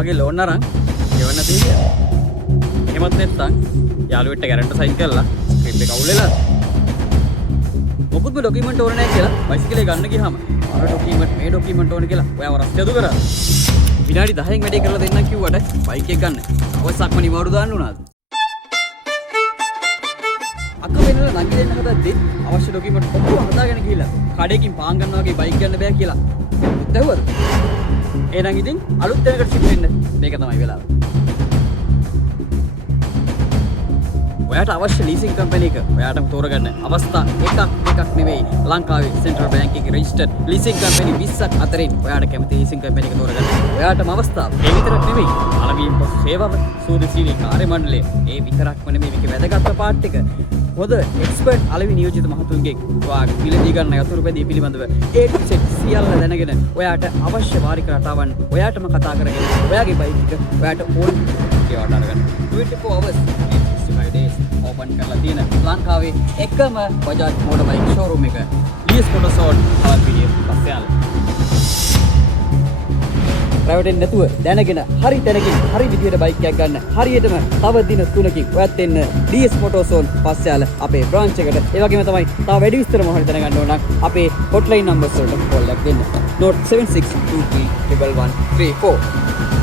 වගේ ලෝන් අරන් ගෙවන්න තියෙන්නේ. එහෙමත් නැත්නම් යාළුවෙක්ට ගැරන්ටි සයින් කරලා ට්‍රිප් එක අවුල් වෙලා මොකුත්ම ඩොකියුමන්ට් ඕන නැහැ කියලා බයිසිකලේ ගන්න ගියාම අර ඩොකියුමන්ට් මේ ඩොකියුමන්ට් ඕන කියලා ඔයාව රස්තියදු කරා. විනාඩි 10න් වැඩේ කරලා දෙන්නම් කිව්වට බයික් එක ගන්න. අවසක්ම නිවාඩු දාන්න උනාද? අක්ක වෙනලා නංගි දෙන්න හදද්දි අවශ්‍ය ඩොකියුමන්ට් ඔක්කොම හදාගෙන ගිහිල්ලා කඩේකින් පාන් ගන්නවා වගේ බයික් ගන්න බෑ කියලා දැවුවද? එහෙනම් ඉතින් අලුත් දෙයකට ෂිෆ්ට් වෙන්න මේක තමයි වෙලාව. ඔයාට අවශ්‍ය ලීසින් කම්පැනි එක ඔයාටම තෝරගන්න අවස්ථා එකක් නෙවෙයි. ලංකාවේ සෙන්ට්‍රල් බැංක් එකේ රෙජිස්ටර්ඩ් ලීසින් කම්පැනි 20ක් අතරින් ඔයාට කැමති ලීසින් කම්පැනි එක තෝරගන්න. ඔයාටම අවස්ථාව. ඒ විතරක් නෙවෙයි. අලවීම් පසු සේවාව, සූදසීලී කාර්ය මණ්ඩලය, ඒ විතරක්ම නෙවෙයි මේකේ වැදගත්ම පාර්ට් එක. හොඳ එක්ස්පර්ට් අලවි නියෝජිත මහතුන්ගෙන් ඔයාගේ පිළිදී ගන්න යතුරු පැදී පිළිබඳව A to Z සියල්ල දැනගෙන ඔයාට අවශ්‍ය වාරික රටාවන් ඔයාටම කතා කරගෙන ඔයාගේ බයික් එක ඔයාට ඕන ඒවට අරගන්න 24 hours 365 days ඕපන් කරලා තියෙන ලංකාවේ එකම බජාජ් මෝටර් බයික් ෂෝරූම් එක DS Motorsport අවපිරිය පස්සයාල රැවටෙන්නේ නැතුව දැනගෙන හරි තැනකින් හරි විදියට බයික් එකක් ගන්න හරියටම තව දින 3කින් ඔයත් එන්න DS Motorsport පස්සයාල අපේ බ්‍රාන්ච් එකට. ඒ වගේම තමයි තව වැඩි විස්තර මොහොත දැනගන්න ඕන නම් අපේ hotline numbers වලට කෝල් එකක් දෙන්න. 076231134